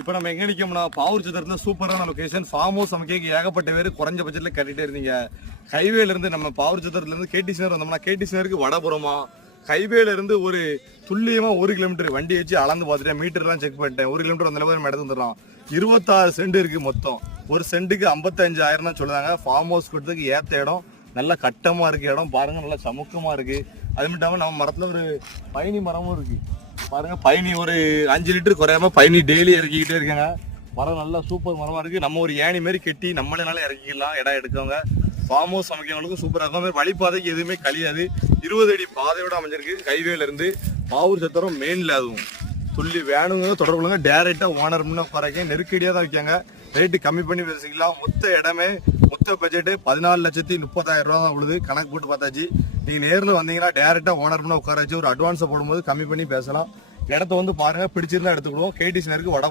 இப்போ நம்ம எங்க நிக்கோம்னா பாவூர் சத்திரத்துல சூப்பரான லொகேஷன் ஃபார்ம் ஹவுஸ் நமக்கு ஏகப்பட்ட பேர் குறைஞ்ச பட்ஜெட்ல கட்டிட்டே இருந்தீங்க. ஹைவேல இருந்து நம்ம பாவூர் சத்திரத்துல இருந்து கேடிசி நகர் வந்தோம்னா கேடிசி நகருக்கு வடபுறமா ஹைவேல இருந்து ஒரு துல்லியமா 1 கிலோமீட்டர் வண்டி வச்சு அளந்து பார்த்துட்டேன், மீட்டர்லாம் செக் பண்ணிட்டேன். 1 கிலோமீட்டர் அந்த அளவுக்கு நம்ம எடுத்து வந்துடலாம். 26 சென்ட் இருக்கு மொத்தம். ஒரு சென்ட்டுக்கு 55,000 சொல்லுவாங்க. ஃபார்ம் ஹவுஸ் கொடுத்ததுக்கு ஏத்த இடம், நல்ல கட்டமா இருக்கு இடம் பாருங்க, நல்லா சமுக்கமா இருக்கு. அது மட்டும் இல்லாம நம்ம மரத்துல ஒரு பயணி மரமும் இருக்கு பாருங்க. பயணி ஒரு 5 லிட்டர் குறையாம பயணி டெய்லி இறக்கிக்கிட்டே இருக்காங்க. மரம் நல்லா சூப்பர் மரமா இருக்கு. நம்ம ஒரு ஏணி மாதிரி கெட்டி நம்மளே நல்லா இறக்கிக்கலாம். இடம் எடுக்கவங்க ஃபார்ம் ஹவுஸ் அமைக்கிறவங்களுக்கும் சூப்பராக இருக்கும். வழிபாதைக்கு எதுவுமே கழியாது. 20 அடி பாதையோட அமைஞ்சிருக்கு. ஹைவேல இருந்து பாவூர் சத்திரம் மெயின்ல. அதுவும் சொல்லி வேணுங்க தொடர்பு கொள்ளுங்க. டேரெக்டா ஓனர் குறைக்க நெருக்கடியாக தான் வைக்காங்க. ரேட்டு கம்மி பண்ணி பேசிக்கலாம். மொத்த இடமே மொத்த பட்ஜெட்டு 14,30,000 ரூபா தான் உழுது. கணக்கு போட்டு பார்த்தாச்சு. நீங்க நேரில் வந்தீங்கன்னா டேரெக்டா ஓனர் உட்கார வச்சு ஒரு அட்வான்ஸை போடும்போது கம்மி பண்ணி பேசலாம். இடத்த வந்து பாருங்க, பிடிச்சிருந்தா எடுத்துக்கிடுவோம். கேடிசி நகருக்கு வட